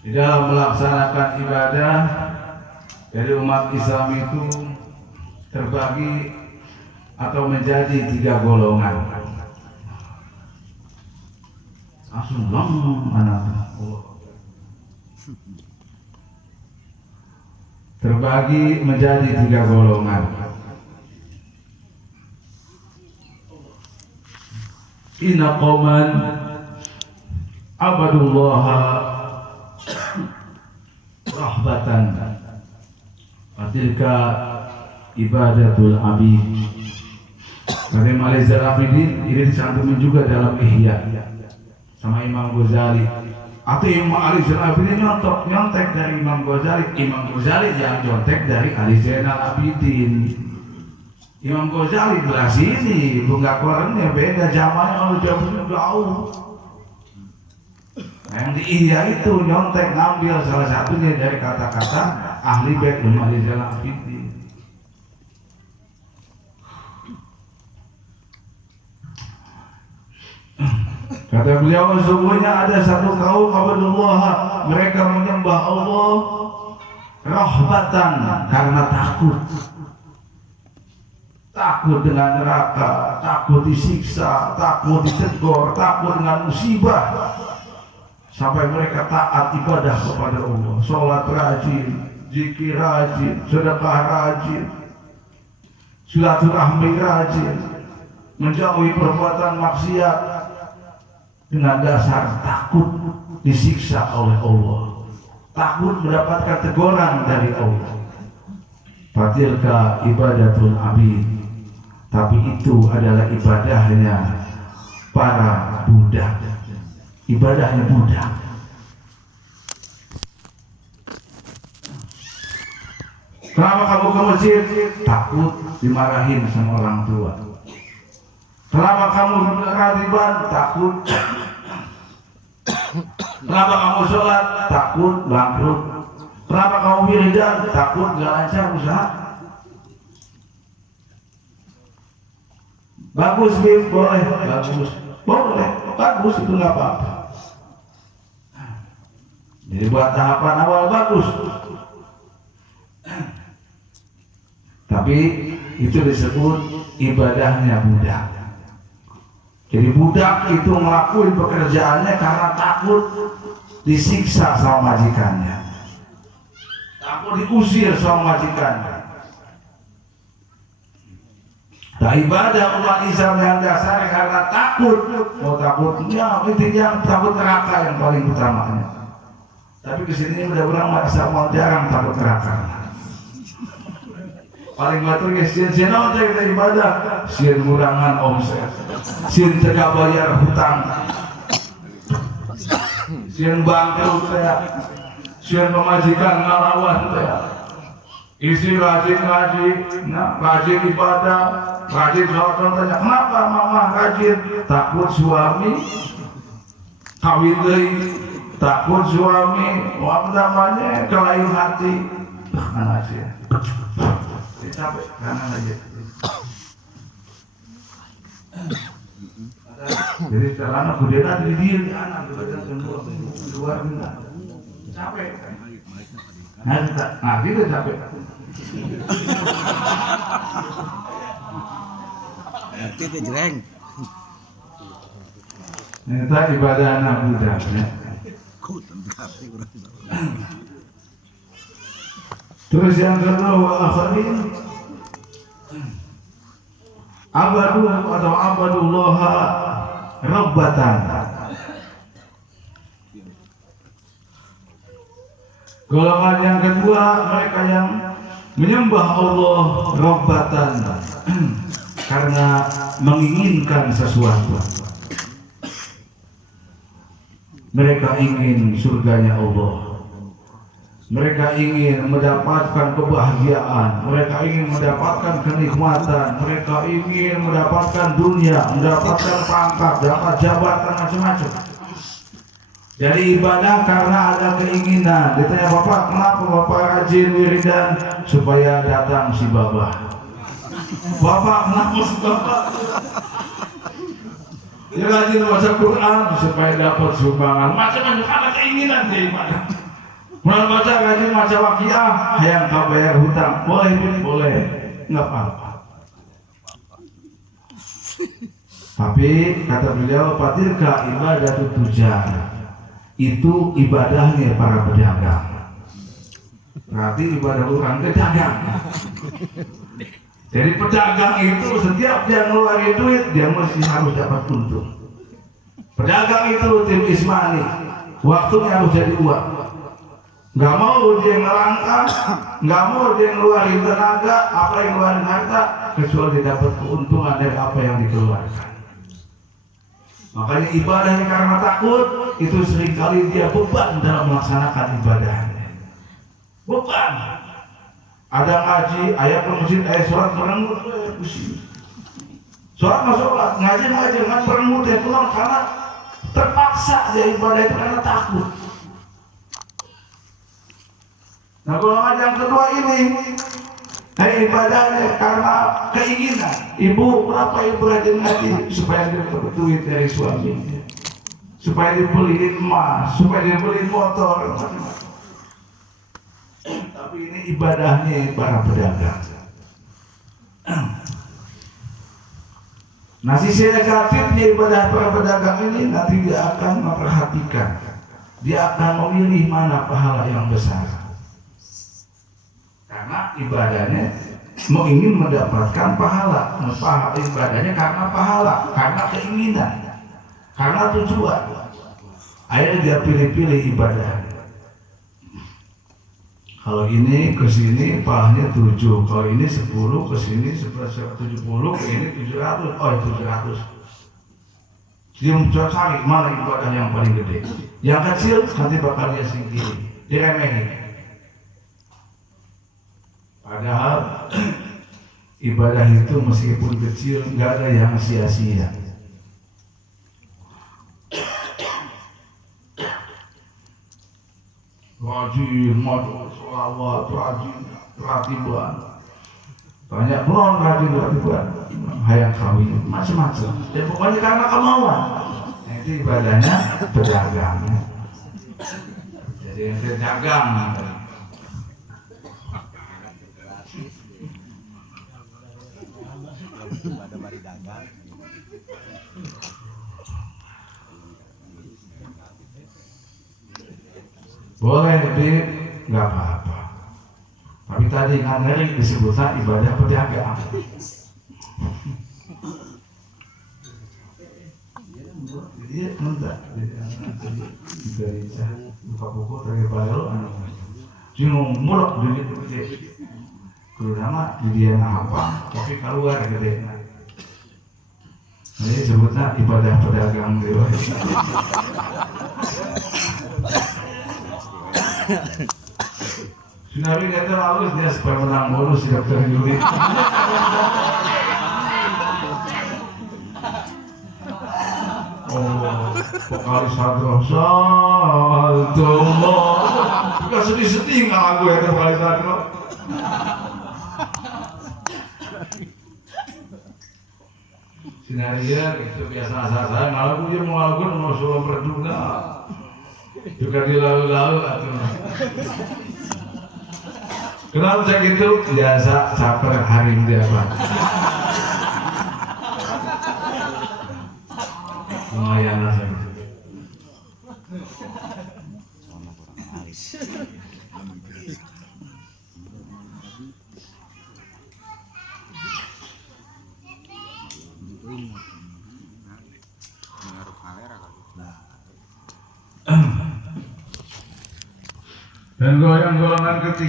Di dalam melaksanakan ibadah dari umat Islam itu terbagi atau menjadi 3 golongan. Langsung anak terbagi menjadi 3 golongan. Inna qauman abadullaha rahbatan fatilka ibadatul abid. Dari Malaysia Abidin ini dicantumin juga dalam Ihya sama Imam Ghazali. Atau Imam Ali Zainal Abidin nyontek dari Imam Ghazali. Imam Ghazali yang nyontek dari Ali Zainal Abidin. Imam Ghazali belah sini, bunga korannya beda, zamannya jauh. Yang di Ihya itu nyontek ngambil salah satunya dari kata-kata ahli bait Imam Ali Zainal Abidin. Kata beliau, sesungguhnya ada satu kaum abadullah, mereka menyembah Allah rahbatan karena takut dengan neraka, takut disiksa, takut ditegur, takut dengan musibah, sampai mereka taat ibadah kepada Allah, sholat rajin, zikir rajin, sedekah rajin, silaturahmi rajin, menjauhi perbuatan maksiat dengan dasar takut disiksa oleh Allah, takut mendapatkan teguran dari Allah. Fatilka ibadatul abid, tapi itu adalah ibadahnya para budak, ibadahnya budak. Kenapa kamu ke masjid? Takut dimarahin sama orang tua. Kenapa kamu ratiban? Takut. Kenapa kamu sholat? Takut bangkrut. Kenapa kamu wiridan? Takut gak lancar usaha. Bagus Bim, boleh, bagus itu nggak apa-apa. Jadi buat tahapan awal bagus. Tapi itu disebut ibadahnya budak. Jadi budak itu ngelakuin pekerjaannya karena takut disiksa sama majikannya, takut diusir sama majikannya. Nah, ibadah umat Islam yang dasar karena takut, takutnya intinya takut neraka yang paling utamanya. Tapi kesini mudah-mudahan mau jarang takut neraka. Paling batur guys, sien aja kita ibadah, sien kurangan omset, sien tegak bayar hutang, sien bangkrut ya, sien pemajikan ngalawan ya, istri rajin ngaji, rajin ibadah, rajin sholat. Tanya kenapa mama rajin? Takut suami kawin deui, takut suami apa namanya kelayu hati. Mana sih? Capek kanan aja. Jadi celana budena di dia anak keluar enggak. Capek. Nah, gitu capek. Kita jereng. Ternyata ibadah anak muda. Terus yang kedua wa akhirin abadu atau abadullah rabbatan. Golongan yang kedua mereka yang menyembah Allah rabbatan karena menginginkan sesuatu. Mereka ingin surganya Allah. Mereka ingin mendapatkan kebahagiaan, mereka ingin mendapatkan kenikmatan, mereka ingin mendapatkan dunia, mendapatkan pangkat, dapat jabatan macam-macam. Jadi ibadah karena ada keinginan. Ditanya Bapak, kenapa Bapak rajin wiridan? Supaya datang si Babah. Bapak, kenapa si Bapak? Dia rajin baca Quran supaya dapat sumbangan. Macam-macam ada keinginan di ibadah. Mulai baca ngaji maca waqiah, hayang kabayar hutang, boleh boleh, nggak apa-apa. Tapi kata beliau, patilka ibadah tujar, itu ibadahnya para pedagang. Berarti ibadah orang pedagang. Jadi pedagang itu setiap dia ngeluarin duit dia mesti harus dapat untung. Pedagang itu tim ismani, waktunya harus jadi uang. Nggak mau dia ngelangkah, nggak mau dia ngeluarin tenaga, apa yang ngeluarin harta, kecuali dia dapat keuntungan dari apa yang dikeluarkan. Makanya ibadahnya karena takut, itu seringkali dia beban dalam melaksanakan ibadahnya. Beban. Ada ngaji, ayat ke masjid, ayat sholat merengut, pusing. Sholat nggak sholat, ngaji nggak merengut, ya pulang karena terpaksa dia ibadah itu karena takut. Nah golongan yang kedua ini ibadahnya karena keinginan. Ibu, kenapa ibu rajin ngaji? Supaya dia dapat duit dari suaminya, supaya dibeliin emas, supaya dibeliin motor, macam-macam. Tapi ini ibadahnya para pedagang. Nah sisi negatifnya ibadah para pedagang ini nanti dia akan memperhatikan, dia akan memilih mana pahala yang besar. Karena ibadahnya ingin mendapatkan pahala, ibadahnya karena pahala, karena keinginan, karena tujuan. Akhirnya dia pilih-pilih ibadah. Kalau ini ke sini pahalanya 7, kalau ini 10 ke sini 70, ke ini 700, oh 700. Dia mencoba cari mana ibadah yang paling gede. Yang kecil nanti bakal dia singkiri, diremehin. Padahal ibadah itu meskipun kecil nggak ada yang sia-sia. Rajin, sholawat, rajin, ratiban. Banyak non rajin ratiban, hayang kawin, macam-macam. Ya pokoknya karena kemauan. Nah, itu ibadahnya pedagang. Jadi yang pedagang. Pada mari dagang. Boleh, tapi nggak apa-apa. Tapi tadi ngeri disebutnya ibadah pedagang. Dia enggak dari buka buku dari baru cuma mulak duit gede. Kalau nama dia apa? Tapi keluar gede. Ini sebutnya ibadah pedagang gitu. Nabi kata halus dia supaya menang bonus di dokter Yuli. Oh, vokalis satu mau. Bukan sedih-sedih nggak lagu ya vokalis satu. Sinaria itu biasa saya ngalaku dia mau ngalakuin mau sulam perduga. Juga di lalu-lalu atau kenapa saya gitu? Biasa caper harim dia Pak. Lumayan lah saya. Dan golongan ketiga